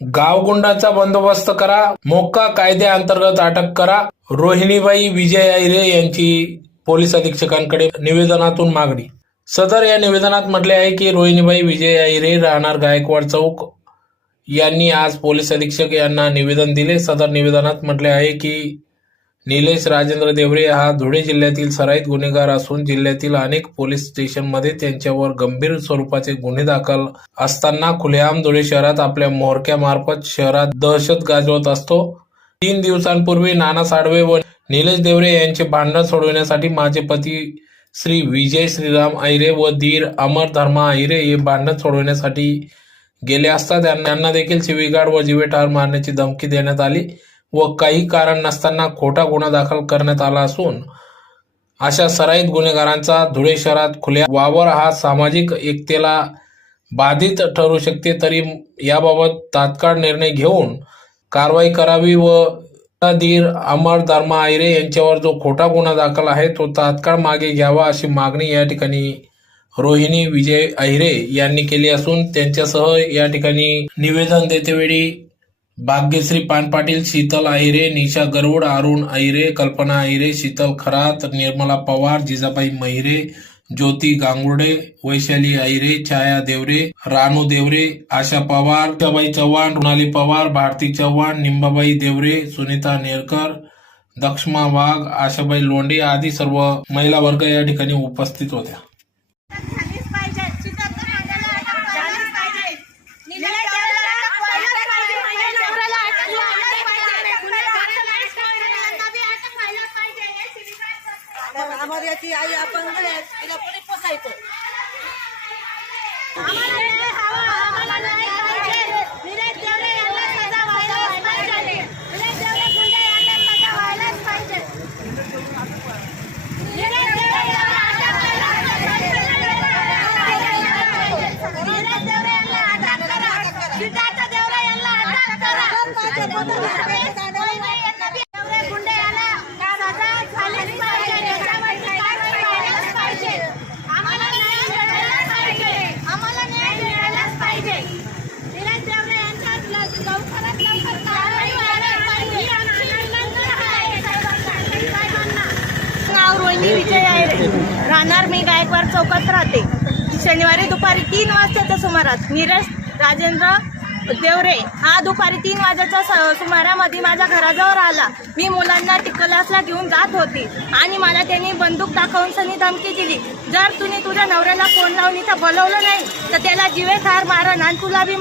गावगुंडाचा बंदोबस्त करा, मोक्का कायद्याअंतर्गत अटक करा, रोहिणीबाई विजय अहिरे यांची पोलीस अधीक्षकांकडे निवेदनातून मागणी। सदर या निवेदनात म्हटले आहे की रोहिणीबाई विजय अहिरे राहणार गायकवाड चौक यांनी आज पोलीस अधीक्षक यांना निवेदन दिले। सदर निवेदनात म्हटले आहे की निलेश राजेंद्र देवरे हा धुळे जिल्ह्यातील सराईत गुन्हेगार असून जिल्ह्यातील अनेक पोलीस स्टेशनमध्ये त्यांच्यावर गंभीर स्वरूपाचे गुन्हे दाखल असताना खुलेआम धुळे शहरात आपल्या म्होरक्यामार्फत शहरात दहशत गाजवत असतो। 3 दिवसांपूर्वी नाना साळवे व निलेश देवरे यांचे भांडण सोडवण्यासाठी माझे पती श्री विजय श्रीराम अहिरे व धीर अमर धर्मा अहिरे हे भांडण सोडवण्यासाठी गेले असता त्यांना देखील शिवीगाळ व जीवेठार मारण्याची धमकी देण्यात आली व काही कारण नसताना खोटा गुन्हा दाखल करण्यात आला असून अशा सराईत गुन्हेगारांचा धुळे शहरात खुल्या वावर हा सामाजिक एकतेला बाधित ठरू शकते, तरी याबाबत तात्काळ निर्णय घेऊन कारवाई करावी व धीर अमर धर्मा अहिरे यांच्यावर जो खोटा गुन्हा दाखल आहे तो तात्काळ मागे घ्यावा अशी मागणी या ठिकाणी रोहिणी विजय अहिरे यांनी केली असून त्यांच्यासह या ठिकाणी निवेदन देतेवेळी भाग्यश्री पानपाटील, शीतल अहिरे, निशा गरुड, अरुण अहिरे, कल्पना अहिरे, शीतल खरात, निर्मला पवार, जिजाबाई महिरे, ज्योती गांगुर्डे, वैशाली अहिरे, छाया देवरे, रानू देवरे, आशा पवार, उषाबाई चव्हाण, रुणाली पवार, भारती चव्हाण, निंबाबाई देवरे, सुनीता नेरकर, दक्षमा वाघ, आशाबाई लोंढे आदी सर्व महिला वर्ग या ठिकाणी उपस्थित होत्या। हमारी याची आई आपण तिला पुढे पोसायचं। विजय अहिरे राहणार मी गायकवाड चौकात राहते। शनिवारी दुपारी 3 वाजताच्या सुमारास निलेश राजेंद्र देवरे हा दुपारी 3 वाजेच्या सुमारामध्ये माझ्या घराजवळ आला। मी मुलांना क्लासला घेऊन जात होती आणि मला त्यांनी बंदूक दाखवून सनी धमकी दिली, जर तुम्ही तुझ्या नवऱ्याला फोन लावून इथं बोलवलं नाही तर त्याला जीवे ठार मारण आणि तुला बी